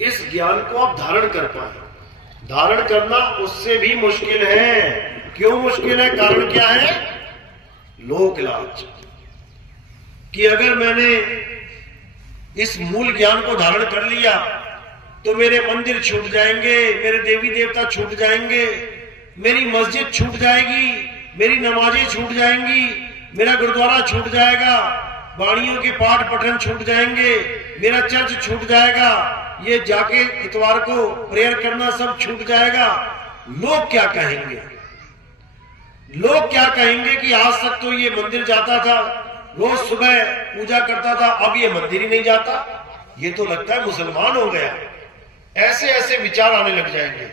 इस ज्ञान को आप धारण कर पाए। धारण करना उससे भी मुश्किल है। क्यों मुश्किल है? कारण क्या है? लोक लाज। कि अगर मैंने इस मूल ज्ञान को धारण कर लिया तो मेरे मंदिर छूट जाएंगे, मेरे देवी देवता छूट जाएंगे, मेरी मस्जिद छूट जाएगी, मेरी नमाजें छूट जाएंगी, मेरा गुरुद्वारा छूट जाएगा, वाणियों के पाठ पठन छूट जाएंगे, मेरा चर्च छूट जाएगा, ये जाके इतवार को प्रेयर करना सब छूट जाएगा। लोग क्या कहेंगे? लोग क्या कहेंगे कि आज तक तो ये मंदिर जाता था, रोज सुबह पूजा करता था, अब ये मंदिर ही नहीं जाता, ये तो लगता है मुसलमान हो गया। ऐसे ऐसे विचार आने लग जाएंगे।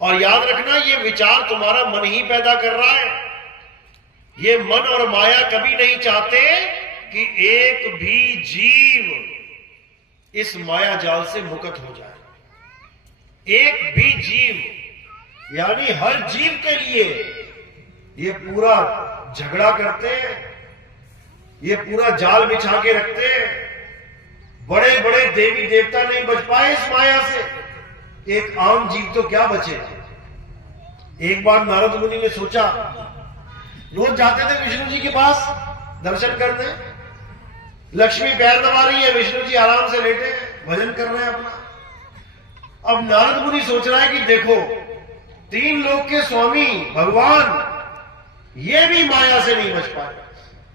और याद रखना, ये विचार तुम्हारा मन ही पैदा कर रहा है। ये मन और माया कभी नहीं चाहते कि एक भी जीव इस माया जाल से मुक्त हो जाए। एक भी जीव, यानी हर जीव के लिए ये पूरा झगड़ा करते हैं, ये पूरा जाल बिछा के रखते हैं। बड़े बड़े देवी देवता नहीं बच पाए इस माया से, एक आम जीव तो क्या बचेगा। एक बार नारद मुनि ने सोचा, रोज जाते थे विष्णु जी के पास दर्शन करने, लक्ष्मी पैर दबा रही है, विष्णु जी आराम से लेटे भजन कर रहे हैं अपना। अब नारद मुनि सोच रहा है कि देखो, तीन लोक के स्वामी भगवान ये भी माया से नहीं बच पाए।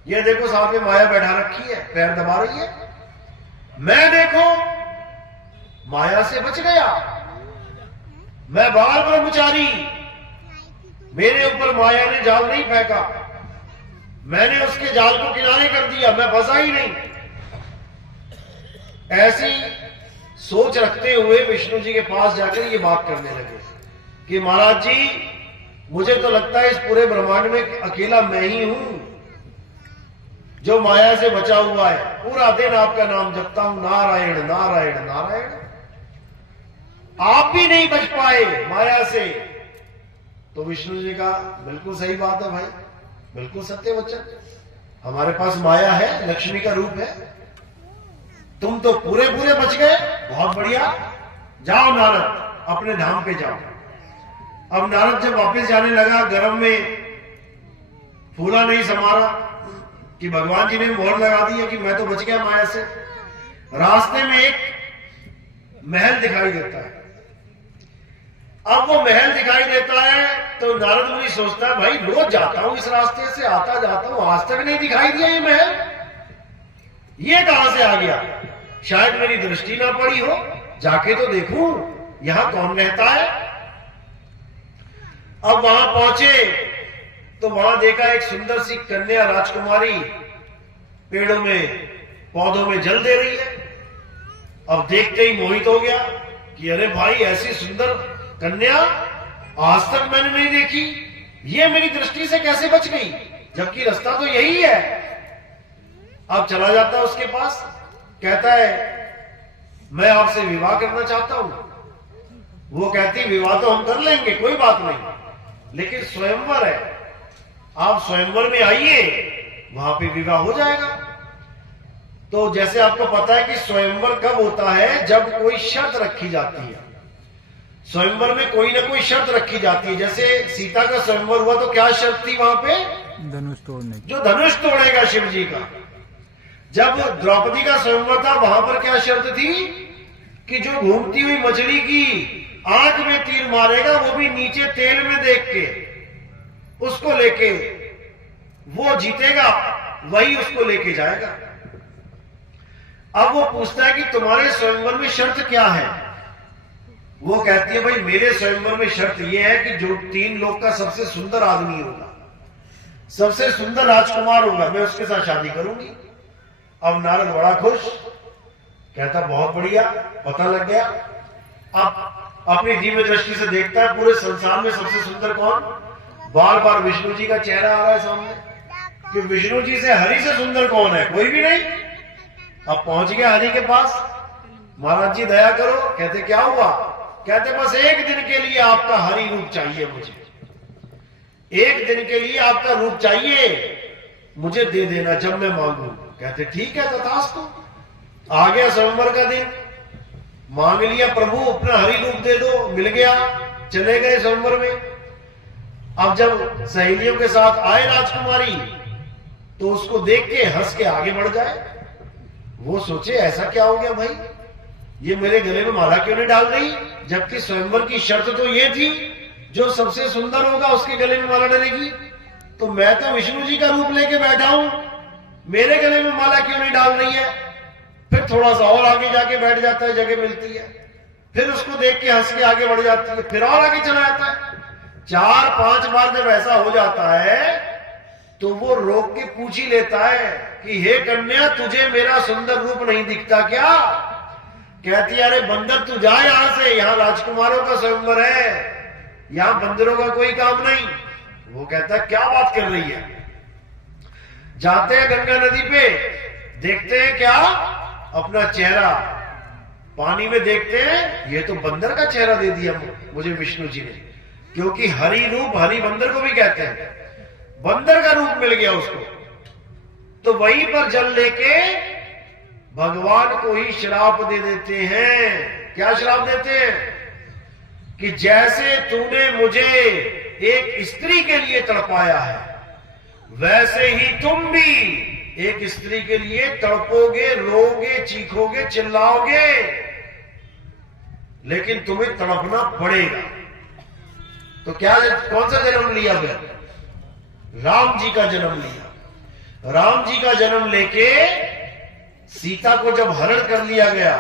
ये देखो साथ में माया बैठा रखी है, पैर दबा रही है। मैं देखो माया से बच गया, मैं बाल ब्रह्मचारी, मेरे ऊपर माया ने जाल नहीं फेंका, मैंने उसके जाल को किनारे कर दिया, मैं फंसा ही नहीं। ऐसी सोच रखते हुए विष्णु जी के पास जाकर ये बात करने लगे कि महाराज जी, मुझे तो लगता है इस पूरे ब्रह्मांड में अकेला मैं ही हूं जो माया से बचा हुआ है। पूरा दिन आपका नाम जपता हूं, नारायण नारायण नारायण। आप भी नहीं बच पाए माया से। तो विष्णु जी का बिल्कुल सही बात है भाई, बिल्कुल सत्य वचन। हमारे पास माया है, लक्ष्मी का रूप है, तुम तो पूरे पूरे बच गए, बहुत बढ़िया। जाओ नारद, अपने धाम पे जाओ। अब नारद जब वापस जाने लगा, गर्भ में फूला नहीं समारा कि भगवान जी ने मोहर लगा दी है कि मैं तो बच गया माया से। रास्ते में एक महल दिखाई देता है। अब वो महल दिखाई देता है तो नारद मुनि सोचता है, भाई रोज जाता हूं इस रास्ते से, आता जाता हूं, आज तक नहीं दिखाई दिया ये महल, ये कहां से आ गया? शायद मेरी दृष्टि ना पड़ी हो, जाके तो देखूं यहां कौन रहता है। अब वहां पहुंचे तो वहां देखा एक सुंदर सी कन्या राजकुमारी पेड़ों में पौधों में जल दे रही है। अब देखते ही मोहित हो गया कि अरे भाई, ऐसी सुंदर कन्या आज तक मैंने नहीं देखी, ये मेरी दृष्टि से कैसे बच गई, जबकि रास्ता तो यही है। अब चला जाता है उसके पास, कहता है मैं आपसे विवाह करना चाहता हूं। वो कहती विवाह तो हम कर लेंगे, कोई बात नहीं, लेकिन स्वयंवर है, आप स्वयंवर में आइए, वहां पे विवाह हो जाएगा। तो जैसे आपको पता है कि स्वयंवर कब होता है? जब कोई शर्त रखी जाती है। स्वयंवर में कोई ना कोई शर्त रखी जाती है। जैसे सीता का स्वयंवर हुआ तो क्या शर्त थी वहां पे? धनुष तोड़ने, जो धनुष तोड़ेगा शिव जी का। जब द्रौपदी का स्वयंवर था, वहां पर क्या शर्त थी कि जो घूमती हुई मछली की आंख में तीर मारेगा, वो भी नीचे तेल में देख के उसको लेके, वो जीतेगा, वही उसको लेके जाएगा। अब वो पूछता है कि तुम्हारे स्वयंवर में शर्त क्या है? वो कहती है भाई, मेरे स्वयंवर में शर्त यह है कि जो तीन लोग का सबसे सुंदर आदमी होगा, सबसे सुंदर राजकुमार होगा, मैं उसके साथ शादी करूंगी। अब नारद बड़ा खुश, कहता बहुत बढ़िया, पता लग गया। अब अपनी दिव्य दृष्टि से देखता है पूरे संसार में सबसे सुंदर कौन? बार बार विष्णु जी का चेहरा आ रहा है सामने कि विष्णु जी से हरि से सुंदर कौन है? कोई भी नहीं। अब पहुंच गया हरि के पास, महाराज जी दया करो। कहते क्या हुआ? कहते बस एक दिन के लिए आपका हरि रूप चाहिए मुझे, एक दिन के लिए आपका रूप चाहिए, मुझे दे देना जब मैं मांगू। कहते ठीक है तथास्तु। आ गया स्वयंवर का दिन, मांग लिया प्रभु अपना हरि रूप दे दो, मिल गया, चले गए स्वयंवर में। अब जब सहेलियों के साथ आए राजकुमारी तो उसको देख के हंस के आगे बढ़ जाए। वो सोचे ऐसा क्या हो गया भाई, ये मेरे गले में माला क्यों नहीं डाल रही, जबकि स्वयंवर की शर्त तो ये थी जो सबसे सुंदर होगा उसके गले में माला डलेगी। तो मैं तो विष्णु जी का रूप लेके बैठा हूं, मेरे गले में माला क्यों नहीं डाल रही है। फिर थोड़ा सा और आगे जाके बैठ जाता है, जगह मिलती है, फिर उसको देख के हंस के आगे बढ़ जाती है, फिर और आगे चला जाता है। 4-5 बार जब ऐसा हो जाता है तो वो रोक के पूछ ही लेता है कि हे कन्या, तुझे मेरा सुंदर रूप नहीं दिखता क्या। कहती है अरे बंदर तू जा यहां से, यहां राजकुमारों का स्वयंवर है, यहां बंदरों का कोई काम नहीं। वो कहता है क्या बात कर रही है। जाते हैं गंगा नदी पे, देखते हैं क्या, अपना चेहरा पानी में देखते हैं, ये तो बंदर का चेहरा दे दिया मुझे विष्णु जी ने, क्योंकि हरि रूप, हरि बंदर को भी कहते हैं, बंदर का रूप मिल गया उसको। तो वहीं पर जल लेके भगवान को ही श्राप दे देते हैं। क्या श्राप देते हैं कि जैसे तूने मुझे एक स्त्री के लिए तड़पाया है, वैसे ही तुम भी एक स्त्री के लिए तड़पोगे, रोगे, चीखोगे, चिल्लाओगे, लेकिन तुम्हें तड़पना पड़ेगा। तो क्या, कौन सा जन्म लिया फिर, राम जी का जन्म लिया। राम जी का जन्म लेके सीता को जब हरण कर लिया गया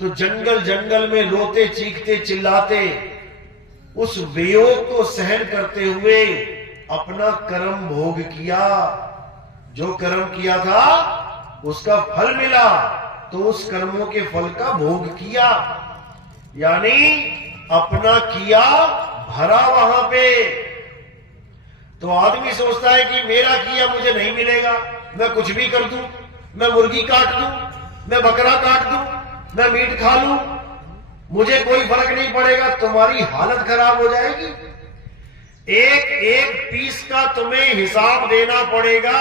तो जंगल जंगल में रोते, चीखते, चिल्लाते, उस वियोग को सहन करते हुए अपना कर्म भोग किया। जो कर्म किया था उसका फल मिला, तो उस कर्मों के फल का भोग किया, यानी अपना किया भरा वहां पे। तो आदमी सोचता है कि मेरा किया मुझे नहीं मिलेगा, मैं कुछ भी कर दूं, मैं मुर्गी काट दूं, मैं बकरा काट दूं, मैं मीट खा लूं, मुझे कोई फर्क नहीं पड़ेगा। तुम्हारी हालत खराब हो जाएगी। एक एक पीस का तुम्हें हिसाब देना पड़ेगा,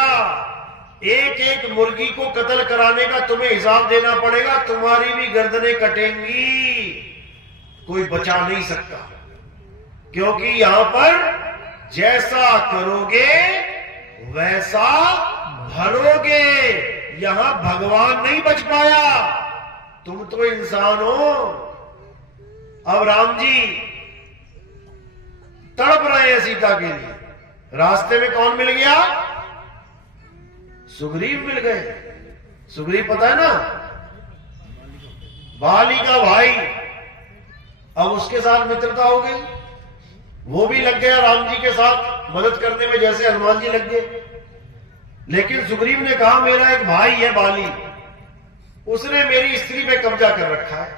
एक एक मुर्गी को कत्ल कराने का तुम्हें हिसाब देना पड़ेगा, तुम्हारी भी गर्दनें कटेंगी, कोई बचा नहीं सकता। क्योंकि यहां पर जैसा करोगे वैसा भरोगे। यहां भगवान नहीं बच पाया, तुम तो इंसान हो। अब राम जी तड़प रहे हैं सीता के लिए, रास्ते में कौन मिल गया, सुग्रीव मिल गए। सुग्रीव पता है ना, बाली का भाई। अब उसके साथ मित्रता हो गई, वो भी लग गया राम जी के साथ मदद करने में, जैसे हनुमान जी लग गए। लेकिन सुग्रीव ने कहा मेरा एक भाई है बाली, उसने मेरी स्त्री पे कब्जा कर रखा है,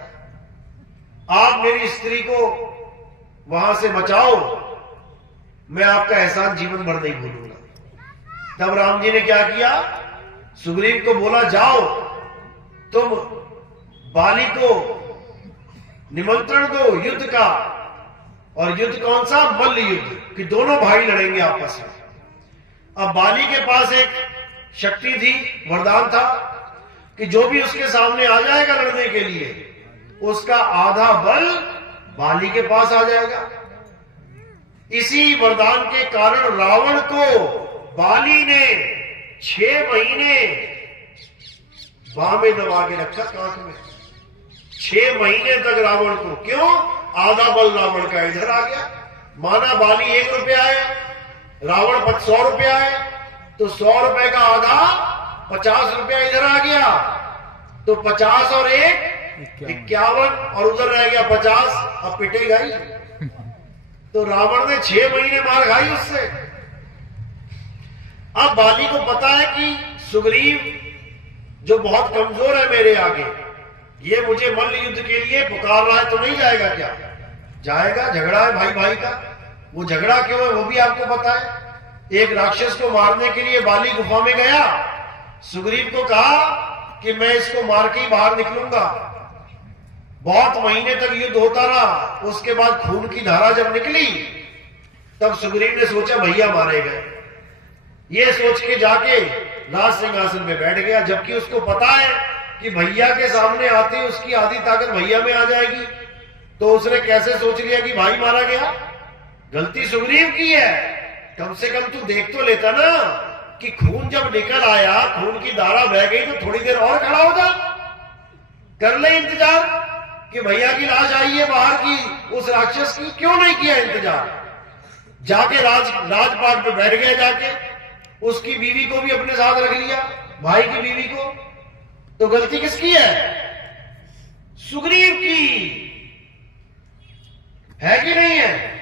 आप मेरी स्त्री को वहां से बचाओ, मैं आपका एहसान जीवन भर नहीं भूलूंगा। तब राम जी ने क्या किया, सुग्रीव को बोला जाओ तुम बाली को निमंत्रण दो युद्ध का, और युद्ध कौन सा, मल्ल युद्ध, कि दोनों भाई लड़ेंगे आपस में। अब बाली के पास एक शक्ति थी, वरदान था कि जो भी उसके सामने आ जाएगा लड़ने के लिए, उसका आधा बल बाली के पास आ जाएगा। इसी वरदान के कारण रावण को बाली ने 6 महीने बाह में दबा के रखा, कांख में। 6 महीने तक रावण को, क्यों, आधा बल रावण का इधर आ गया। माना बाली 1 रुपया है, रावण 100 रुपया है, तो 100 रुपए का आधा 50 रुपया इधर आ गया, तो 50 और 1 51, और उधर रह गया 50। अब पिटेगा ही। तो रावण ने 6 महीने मार खाई उससे। अब बाली को पता है कि सुग्रीव जो बहुत कमजोर है मेरे आगे, ये मुझे मल्ल युद्ध के लिए पुकार रहा है, तो नहीं जाएगा क्या, जाएगा। झगड़ा है भाई भाई का, वो झगड़ा क्यों है वो भी आपको पता है। एक राक्षस को मारने के लिए बाली गुफा में गया, सुग्रीव को कहा कि मैं इसको मार के ही बाहर निकलूंगा। बहुत महीने तक युद्ध होता रहा, उसके बाद खून की धारा जब निकली, तब सुग्रीव ने सोचा भैया मारे गए, ये सोच के जाके राज सिंहासन में बैठ गया, जबकि उसको पता है कि भैया के सामने आते ही उसकी आधी ताकत भैया में आ जाएगी, तो उसने कैसे सोच लिया कि भाई मारा गया। गलती सुग्रीव की है। कम से कम तू देख तो लेता ना कि खून जब निकल आया, खून की धारा बह गई, तो थोड़ी देर और खड़ा हो जा, कर ले इंतजार कि भैया की लाश आई है बाहर की, उस राक्षस की। क्यों नहीं किया इंतजार? जाके राजपाट पे बैठ गया, जाके उसकी बीवी को भी अपने साथ रख लिया, भाई की बीवी को। तो गलती किसकी है? सुग्रीव की है कि नहीं है?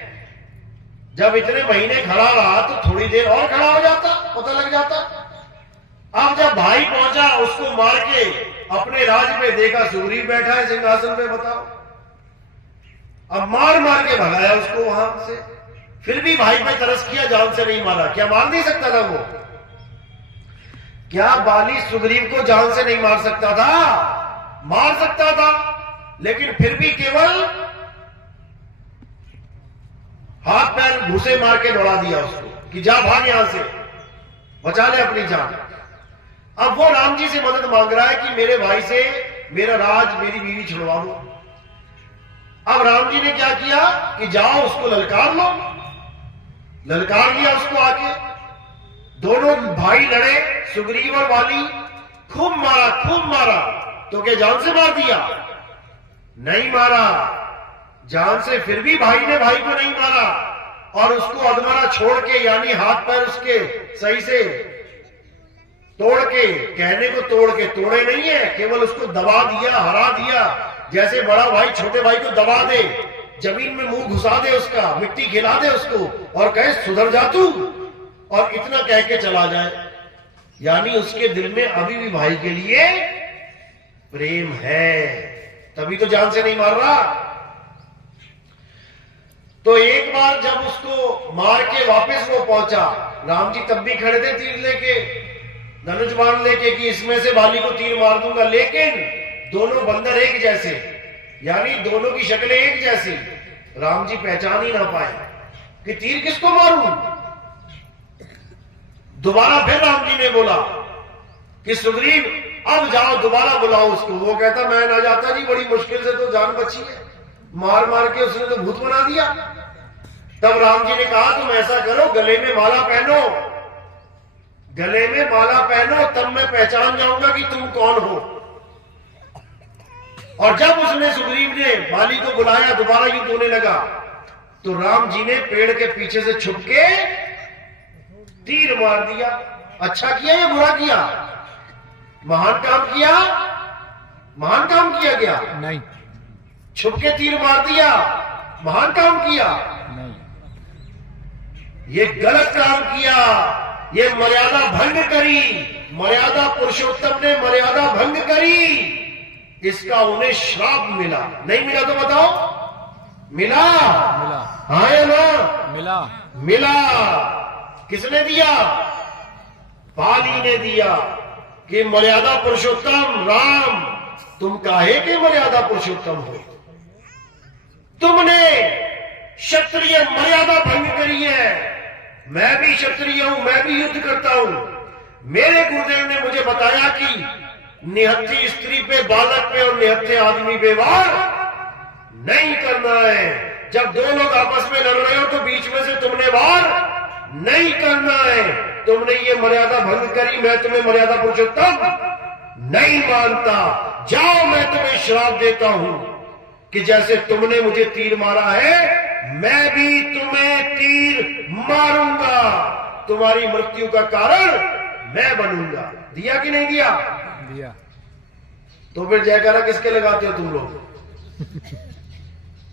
जब इतने महीने खड़ा रहा तो थोड़ी देर और खड़ा हो जाता, पता लग जाता। अब जब भाई पहुंचा, उसको मार के अपने राज में देखा सुग्रीव बैठा है सिंहासन पे, बताओ। अब मार मार के भगाया उसको वहां से। फिर भी भाई पे तरस किया, जान से नहीं मारा। क्या मार नहीं सकता था वो? क्या बाली सुग्रीव को जान से नहीं मार सकता था? मार सकता था, लेकिन फिर भी केवल हाथ पैर घुसे मार के दौड़ा दिया उसको कि जा भाग यहां से, बचा ले अपनी जान। अब वो राम जी से मदद मांग रहा है कि मेरे भाई से मेरा राज, मेरी बीवी छुड़वा दो। अब राम जी ने क्या किया कि जाओ उसको ललकार लो। ललकार लिया उसको आके। दोनों भाई लड़े, सुग्रीव और वाली। खूब मारा, खूब मारा। तो क्या जान से मार दिया? नहीं मारा जान से। फिर भी भाई ने भाई को नहीं मारा और उसको अधमरा छोड़ के, यानी हाथ पैर उसके सही से तोड़ के, कहने को तोड़ के, तोड़े नहीं है, केवल उसको दबा दिया, हरा दिया। जैसे बड़ा भाई छोटे भाई को दबा दे, जमीन में मुंह घुसा दे उसका, मिट्टी खिला दे उसको और कहे सुधर जा तू, और इतना कह के चला जाए। यानी उसके दिल में अभी भी भाई के लिए प्रेम है, तभी तो जान से नहीं मार रहा। तो एक बार जब उसको मार के वापस वो पहुंचा, राम जी तब भी खड़े थे तीर लेके, धनुष बाण लेके कि इसमें से बाली को तीर मार दूंगा। लेकिन दोनों बंदर एक जैसे, यानी दोनों की शक्लें एक जैसी। राम जी पहचान ही ना पाए कि तीर किसको मारूं। दोबारा फिर राम जी ने बोला कि सुग्रीव अब जाओ, दोबारा बुलाओ उसको। वो कहता मैं ना जाता जी, बड़ी मुश्किल से तो जान बची है, मार मार के उसने तो भूत बना दिया। तब राम जी ने कहा तुम ऐसा करो, गले में माला पहनो, गले में माला पहनो, तब मैं पहचान जाऊंगा कि तुम कौन हो। और जब उसने, सुग्रीव ने बाली को बुलाया, दोबारा युद्ध होने लगा, तो राम जी ने पेड़ के पीछे से छुप के तीर मार दिया। अच्छा किया या बुरा किया? महान काम किया? महान काम किया गया? नहीं। छुप के तीर मार दिया, महान काम किया? नहीं। ये गलत काम किया, ये मर्यादा भंग करी। मर्यादा, पुरुषोत्तम ने मर्यादा भंग करी, इसका उन्हें श्राप मिला। नहीं मिला तो बताओ? मिला? मिला। हाँ या ना? मिला। मिला। किसने दिया? बाली ने दिया कि मर्यादा पुरुषोत्तम राम, तुम काहे के मर्यादा पुरुषोत्तम हो? तुमने क्षत्रिय मर्यादा भंग करी है। मैं भी क्षत्रिय हूं, मैं भी युद्ध करता हूं। मेरे गुरुदेव ने मुझे बताया कि निहत्थी स्त्री पे, बालक पे और निहत्थे आदमी पे वार नहीं करना है। जब दो लोग आपस में लड़ रहे हो तो बीच में से तुमने वार नहीं करना है। तुमने ये मर्यादा भंग करी, मैं तुम्हें मर्यादा पुरुषोत्तम नहीं मानता। जाओ, मैं तुम्हें श्राप देता हूं कि जैसे तुमने मुझे तीर मारा है, मैं भी तुम्हें तीर मारूंगा। तुम्हारी मृत्यु का कारण मैं बनूंगा। दिया कि नहीं दिया? दिया। तो फिर जयकारा किसके लगाते हो तुम लोग?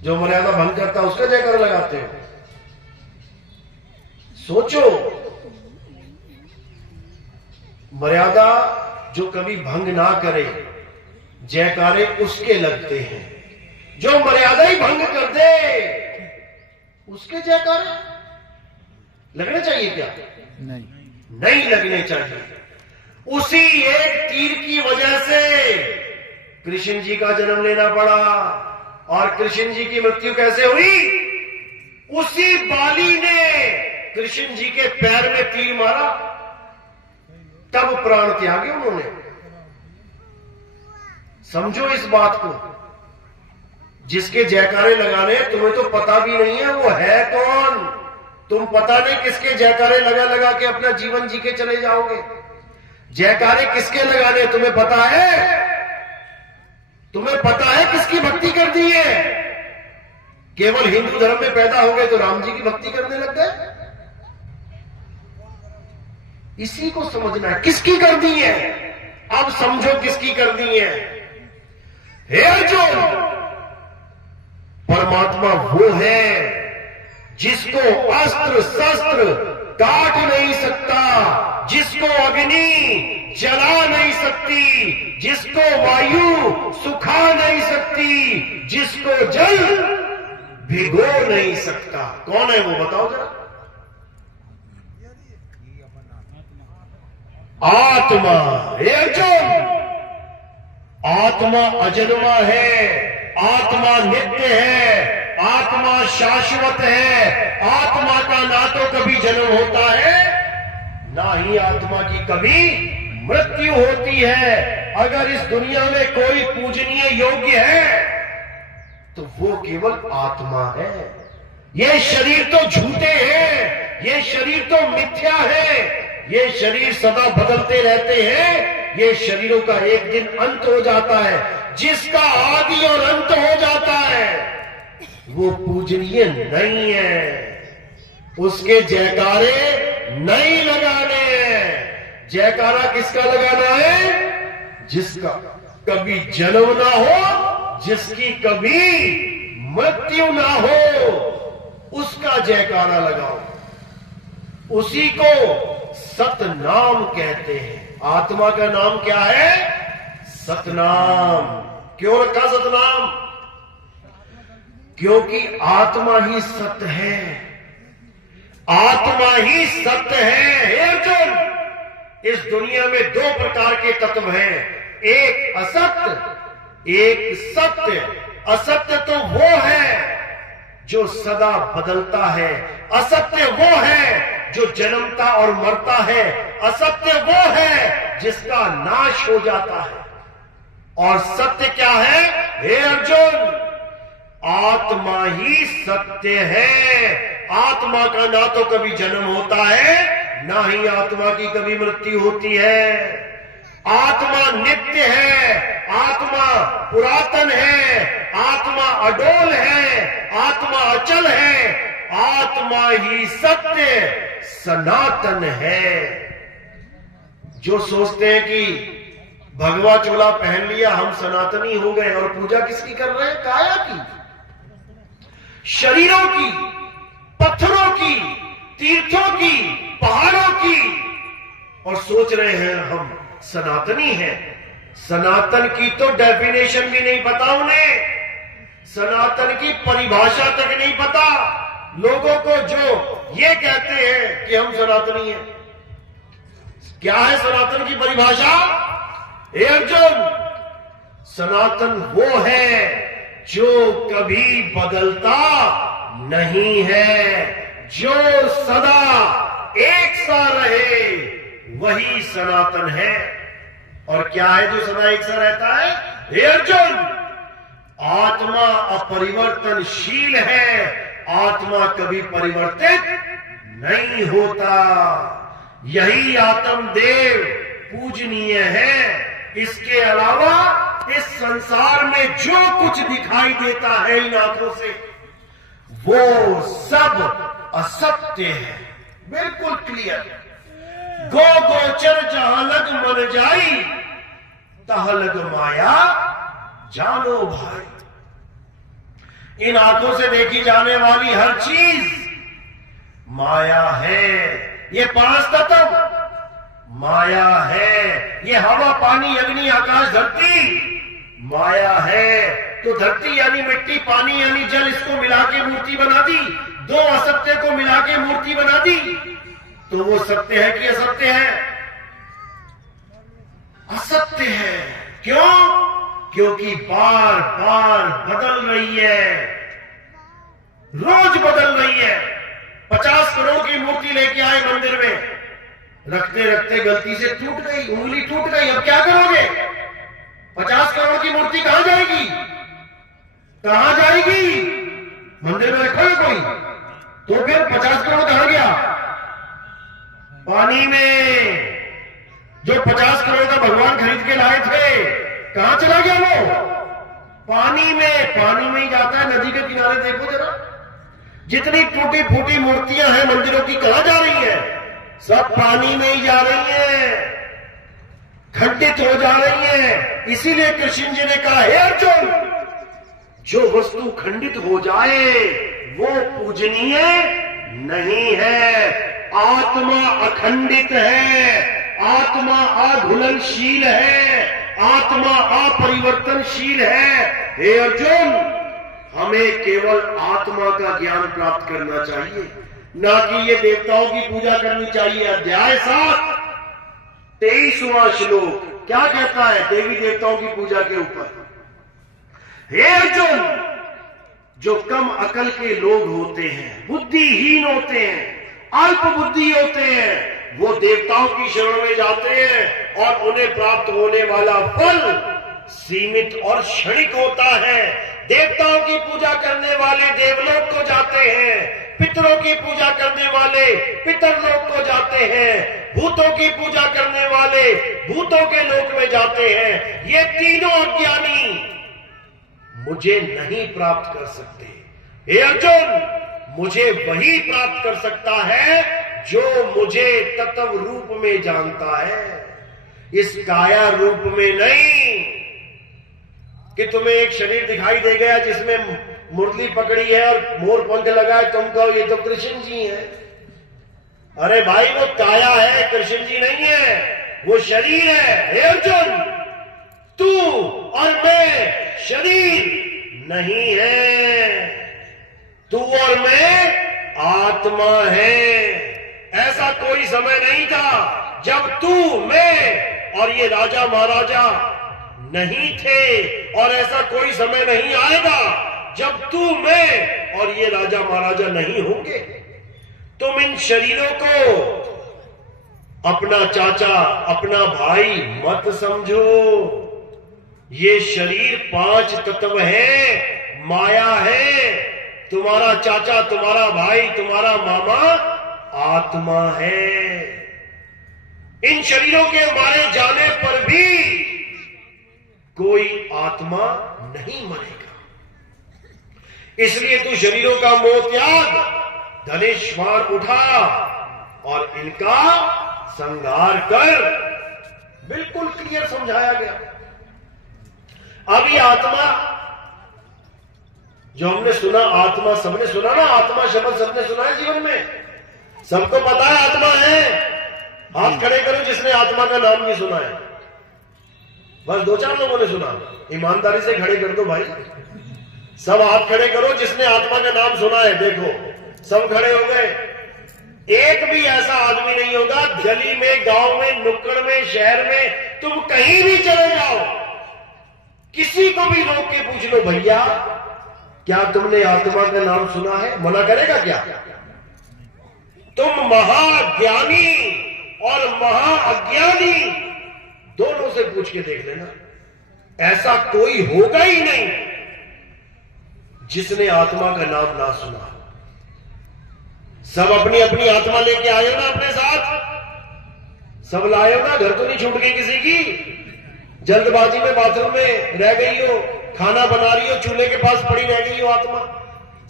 जो मर्यादा भंग करता है उसका जयकारा लगाते हो। सोचो, मर्यादा जो कभी भंग ना करे, जयकारे उसके लगते हैं। जो मर्यादा ही भंग कर दे, उसके जयकारे लगने चाहिए क्या? नहीं। नहीं लगने चाहिए। उसी एक तीर की वजह से कृष्ण जी का जन्म लेना पड़ा। और कृष्ण जी की मृत्यु कैसे हुई? उसी बाली ने कृष्ण जी के पैर में तीर मारा, तब प्राण त्यागे उन्होंने। समझो इस बात को। जिसके जयकारे लगाने तुम्हें तो पता भी नहीं है वो है कौन। तुम पता नहीं किसके जयकारे लगा लगा के अपना जीवन जी के चले जाओगे। जयकारे किसके लगाने तुम्हें पता है? तुम्हें पता है किसकी भक्ति कर दी है? केवल हिंदू धर्म में पैदा हो गए तो राम जी की भक्ति करने लग गए। इसी को समझना है, किसकी कर दी है। अब समझो किसकी कर दी है। हे अर्जुन, परमात्मा वो है जिसको अस्त्र शस्त्र काट नहीं सकता, जिसको अग्नि जला नहीं सकती, जिसको वायु सुखा नहीं सकती, जिसको जल भिगो नहीं सकता। कौन है वो बताओ जरा। आत्मा। हे अर्जुन, आत्मा अजन्मा है, आत्मा नित्य है, आत्मा शाश्वत है। आत्मा का ना तो कभी जन्म होता है ना ही आत्मा की कभी मृत्यु होती है। अगर इस दुनिया में कोई पूजनीय योग्य है तो वो केवल आत्मा है। ये शरीर तो झूठे हैं, ये शरीर तो मिथ्या है, ये शरीर सदा बदलते रहते हैं। ये शरीरों का एक दिन अंत हो जाता है। जिसका आदि और अंत हो जाता है वो पूजनीय नहीं है। उसके जयकारे नहीं लगाने हैं। जयकारा किसका लगाना है? जिसका कभी जन्म ना हो, जिसकी कभी मृत्यु ना हो, उसका जयकारा लगाओ। उसी को सतनाम कहते हैं। आत्मा का नाम क्या है? सतनाम। क्यों रखा सतनाम? क्योंकि आत्मा ही सत्य है। आत्मा ही सत्य है। हे अर्जुन, इस दुनिया में दो प्रकार के तत्व हैं, एक असत्य, एक सत्य। असत्य तो वो है जो सदा बदलता है, असत्य वो है जो जन्मता और मरता है, असत्य वो है जिसका नाश हो जाता है। और सत्य क्या है? हे अर्जुन, आत्मा ही सत्य है। आत्मा का ना तो कभी जन्म होता है ना ही आत्मा की कभी मृत्यु होती है। आत्मा नित्य है, आत्मा पुरातन है, आत्मा अडोल है, आत्मा अचल है, आत्मा ही सत्य सनातन है। जो सोचते हैं कि भगवा चोला पहन लिया हम सनातनी हो गए, और पूजा किसकी कर रहे हैं? काया की, शरीरों की, पत्थरों की, तीर्थों की, पहाड़ों की, और सोच रहे हैं हम सनातनी हैं। सनातन की तो डेफिनेशन भी नहीं पता उन्हें, सनातन की परिभाषा तक नहीं पता। लोगों को जो ये कहते हैं कि हम सनातनी हैं, क्या है सनातन की परिभाषा? हे अर्जुन, सनातन वो है जो कभी बदलता नहीं है, जो सदा एक सा रहे वही सनातन है। और क्या है जो सदा एक सा रहता है? हे अर्जुन, आत्मा अपरिवर्तनशील है, आत्मा कभी परिवर्तित नहीं होता। यही आत्मदेव पूजनीय है। इसके अलावा इस संसार में जो कुछ दिखाई देता है इन आंखों से, वो सब असत्य है। बिल्कुल क्लियर। गो गोचर जहां लग मन जाई, तहां लग माया जानो भाई। इन आंखों से देखी जाने वाली हर चीज माया है। ये पांच तत्व माया है। ये हवा, पानी, अग्नि, आकाश, धरती माया है। तो धरती यानी मिट्टी, पानी यानी जल, इसको मिला के मूर्ति बना दी। दो असत्य को मिला के मूर्ति बना दी। तो वो सत्य है कि असत्य है? असत्य है। क्यों? क्योंकि बार बार बदल रही है, रोज बदल रही है। 50 करोड़ की मूर्ति लेके आए मंदिर में, रखते रखते गलती से टूट गई, उंगली टूट गई, अब क्या करोगे? 50 करोड़ की मूर्ति कहां जाएगी? कहां जाएगी? मंदिर में रखोगे कोई? तो फिर 50 करोड़ कहां गया? पानी में। जो 50 करोड़ का भगवान खरीद के लाए थे, कहां चला गया वो? पानी में। पानी में ही जाता है। नदी के किनारे देखो जरा, जितनी टूटी फूटी मूर्तियां हैं मंदिरों की, कहां जा रही है? सब पानी में ही जा रही हैं, खंडित हो जा रही हैं। इसीलिए कृष्ण जी ने कहा, हे अर्जुन, जो वस्तु खंडित हो जाए वो पूजनीय नहीं है। आत्मा अखंडित है, आत्मा अघुलनशील है, आत्मा अपरिवर्तनशील है। हे अर्जुन, हमें केवल आत्मा का ज्ञान प्राप्त करना चाहिए, ना कि ये देवताओं की पूजा करनी चाहिए। अध्याय 7 23वां श्लोक क्या कहता है देवी देवताओं की पूजा के ऊपर? हे अर्जुन, जो कम अकल के लोग होते हैं, बुद्धिहीन होते हैं, अल्प बुद्धि होते हैं, वो देवताओं की शरण में जाते हैं और उन्हें प्राप्त होने वाला फल सीमित और क्षणिक होता है। देवताओं की पूजा करने वाले देवलोक को जाते हैं, पितरों की पूजा करने वाले पितरलोक को जाते हैं, भूतों की पूजा करने वाले भूतों के लोक में जाते हैं। ये तीनों अज्ञानी मुझे नहीं प्राप्त कर सकते। हे अर्जुन, मुझे वही प्राप्त कर सकता है जो मुझे तत्व रूप में जानता है, इस काया रूप में नहीं कि तुम्हें एक शरीर दिखाई दे गया जिसमें मुरली पकड़ी है और मोर पंख लगा है, तुम कहो ये तो कृष्ण जी है। अरे भाई, वो काया है, कृष्ण जी नहीं है, वो शरीर है। हे अर्जुन, तू और मैं शरीर नहीं है, तू और मैं आत्मा है। ऐसा कोई समय नहीं था जब तू, मैं और ये राजा महाराजा नहीं थे, और ऐसा कोई समय नहीं आएगा जब तू, मैं और ये राजा महाराजा नहीं होंगे। तुम इन शरीरों को अपना चाचा, अपना भाई मत समझो। ये शरीर 5 तत्व है, माया है। तुम्हारा चाचा, तुम्हारा भाई, तुम्हारा मामा आत्मा है। इन शरीरों के मारे जाने पर भी कोई आत्मा नहीं मरेगा। इसलिए तू शरीरों का मोह त्याग, धनेश्वर उठा और इनका संहार कर। बिल्कुल क्लियर समझाया गया। अब ये आत्मा जो हमने सुना, आत्मा सबने सुना ना, आत्मा शब्द सबने सुना है जीवन में, सबको पता है आत्मा है। हाथ खड़े करो जिसने आत्मा का नाम नहीं सुना है। बस 2-4 लोगों ने सुना, ईमानदारी से खड़े कर दो भाई। सब हाथ खड़े करो जिसने आत्मा का नाम सुना है। देखो सब खड़े हो गए। एक भी ऐसा आदमी नहीं होगा, गली में, गांव में, नुक्कड़ में, शहर में, तुम कहीं भी चले जाओ, किसी को भी रोक के पूछ लो, भैया क्या तुमने आत्मा का नाम सुना है? मना करेगा क्या? तुम महाज्ञानी और महाअज्ञानी दोनों से पूछ के देख लेना, ऐसा कोई होगा ही नहीं जिसने आत्मा का नाम ना सुना। सब अपनी अपनी आत्मा लेके आए हो ना अपने साथ, सब लाए हो ना, घर तो नहीं छूट गई किसी की। जल्दबाजी में बाथरूम में रह गई हो, खाना बना रही हो, चूल्हे के पास पड़ी रह गई हो आत्मा।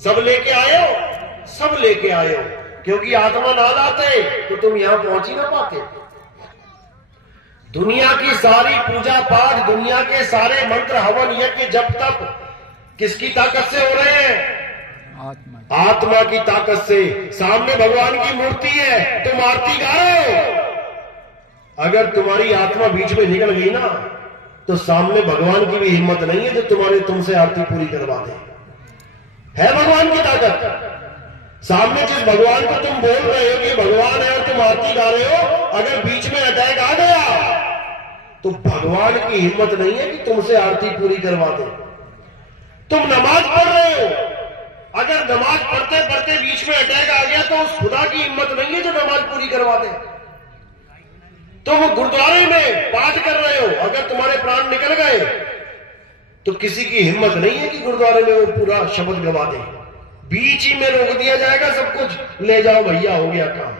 सब लेके आए हो, सब लेके आए हो, क्योंकि आत्मा ना लाते तो तुम यहां पहुंच ही ना पाते। दुनिया की सारी पूजा पाठ, दुनिया के सारे मंत्र, हवन, यज्ञ, जप तप किसकी ताकत से हो रहे हैं? आत्मा की ताकत से। सामने भगवान की मूर्ति है, तुम आरती गा रहे हो, अगर तुम्हारी आत्मा बीच में निकल गई ना तो सामने भगवान की भी हिम्मत नहीं है जो तुमसे आरती पूरी करवा दे। है भगवान की ताकत। सामने जिस भगवान को तुम बोल रहे हो कि भगवान है और तुम आरती गा रहे हो, अगर बीच में अटैक आ गया तो भगवान की हिम्मत नहीं है कि तुमसे आरती पूरी करवा दे। तुम नमाज पढ़ रहे हो, अगर नमाज पढ़ते पढ़ते बीच में अटैक आ गया तो उस खुदा की हिम्मत नहीं है जो नमाज पूरी करवा दे। तुम गुरुद्वारे में पाठ कर रहे हो, अगर तुम्हारे प्राण निकल गए तो किसी की हिम्मत नहीं है कि गुरुद्वारे में वो पूरा शब्द गवा दे। बीच ही में रोक दिया जाएगा, सब कुछ ले जाओ भैया, हो गया काम।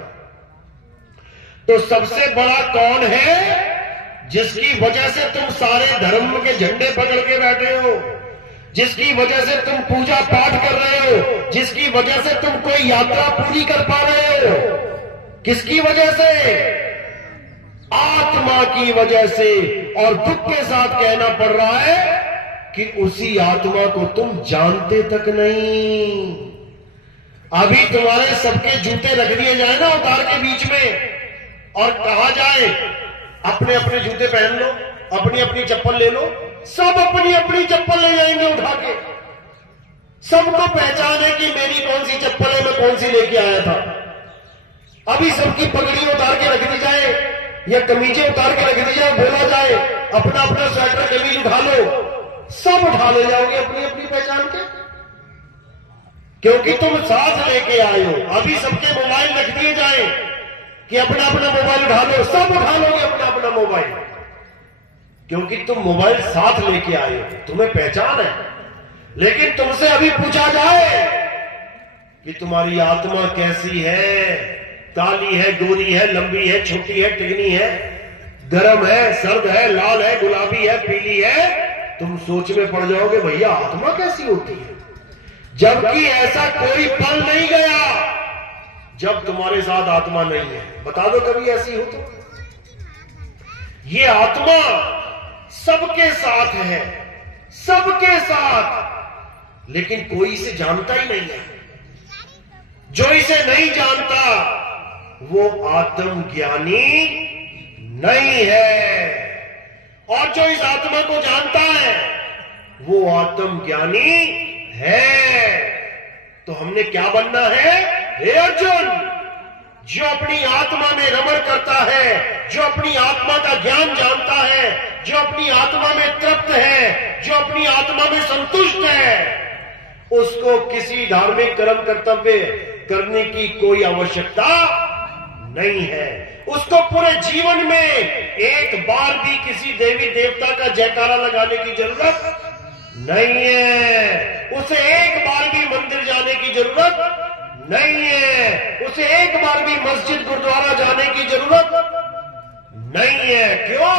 तो सबसे बड़ा कौन है जिसकी वजह से तुम सारे धर्म के झंडे पकड़ के बैठे हो, जिसकी वजह से तुम पूजा पाठ कर रहे हो, जिसकी वजह से तुम कोई यात्रा पूरी कर पा रहे हो? किसकी वजह से? आत्मा की वजह से। और दुख के साथ कहना पड़ रहा है कि उसी आत्मा को तुम जानते तक नहीं। अभी तुम्हारे सबके जूते रख दिए जाए ना उतार के बीच में, और कहा जाए अपने अपने जूते पहन लो, अपनी अपनी चप्पल ले लो, सब अपनी अपनी चप्पल ले जाएंगे उठा के। सबको पहचान है कि मेरी कौन सी चप्पल है, मैं कौन सी लेके आया था। अभी सबकी पगड़ी उतार के रख दी जाए या कमीजें उतार के रख दी जाए, बोला जाए अपना अपना स्वेटर कमीज उठा लो, सब उठा ले जाओगे अपनी अपनी पहचान के, क्योंकि तुम साथ लेके आए हो। अभी सबके मोबाइल रख दिए जाए कि अपना अपना मोबाइल उठा लो, सब उठा लोगे अपना अपना मोबाइल, क्योंकि तुम मोबाइल साथ लेके आए हो, तुम्हें पहचान है। लेकिन तुमसे अभी पूछा जाए कि तुम्हारी आत्मा कैसी है, काली है, गोरी है, लंबी है, छोटी है, टिकनी है, गर्म है, सर्द है, लाल है, गुलाबी है, पीली है, तुम सोच में पड़ जाओगे भैया आत्मा कैसी होती है। जबकि ऐसा कोई पल नहीं गया जब तुम्हारे साथ आत्मा नहीं है। बता दो कभी ऐसी हो तो। ये आत्मा सबके साथ है, सबके साथ, लेकिन कोई इसे जानता ही नहीं है। जो इसे नहीं जानता वो आत्मज्ञानी नहीं है, और जो इस आत्मा को जानता है वो आत्मज्ञानी है। तो हमने क्या बनना है? हे अर्जुन, जो अपनी आत्मा में रमण करता है, जो अपनी आत्मा का ज्ञान जानता है, जो अपनी आत्मा में तृप्त है, जो अपनी आत्मा में संतुष्ट है, उसको किसी धार्मिक कर्म कर्तव्य करने की कोई आवश्यकता नहीं है। उसको पूरे जीवन में एक बार भी किसी देवी देवता का जयकारा लगाने की जरूरत नहीं है। उसे एक बार भी मंदिर जाने की जरूरत नहीं है। उसे एक बार भी मस्जिद गुरुद्वारा जाने की जरूरत नहीं है। क्यों?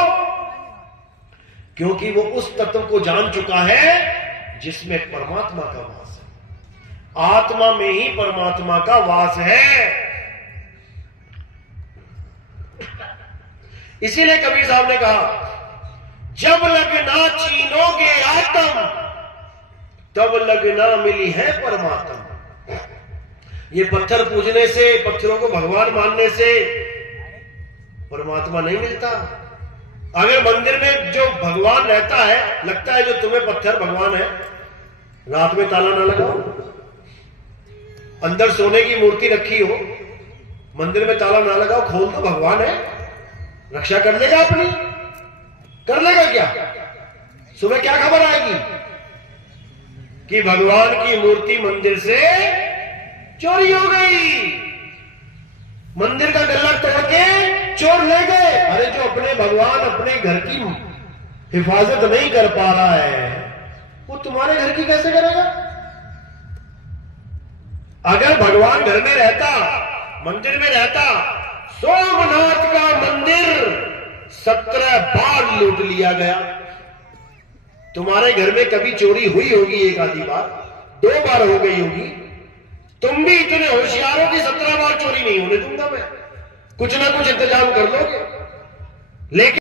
क्योंकि वो उस तत्व को जान चुका है जिसमें परमात्मा का वास है। आत्मा में ही परमात्मा का वास है। इसीलिए कबीर साहब ने कहा, जब लगना चीनोगे आत्म तब लगना मिली है परमात्मा। ये पत्थर पूजने से, पत्थरों को भगवान मानने से परमात्मा नहीं मिलता। अगर मंदिर में जो भगवान रहता है, लगता है जो तुम्हें पत्थर भगवान है, रात में ताला ना लगाओ। अंदर सोने की मूर्ति रखी हो, मंदिर में ताला ना लगाओ, खोल दो, भगवान है, रक्षा कर लेगा अपनी। कर लेगा क्या? सुबह क्या खबर आएगी कि भगवान की मूर्ति मंदिर से चोरी हो गई, मंदिर का गल्ला तोड़ के चोर ले गए। अरे जो अपने भगवान अपने घर की हिफाजत नहीं कर पा रहा है, वो तुम्हारे घर की कैसे करेगा? अगर भगवान घर में रहता, मंदिर में रहता, सोमनाथ का मंदिर 17 बार लूट लिया गया। तुम्हारे घर में कभी चोरी हुई होगी, एक आधी बार, 2 बार हो गई होगी। तुम भी इतने होशियार हो कि 17 बार चोरी नहीं होने दूंगा मैं। कुछ ना कुछ इंतजाम कर लोगे। लेकिन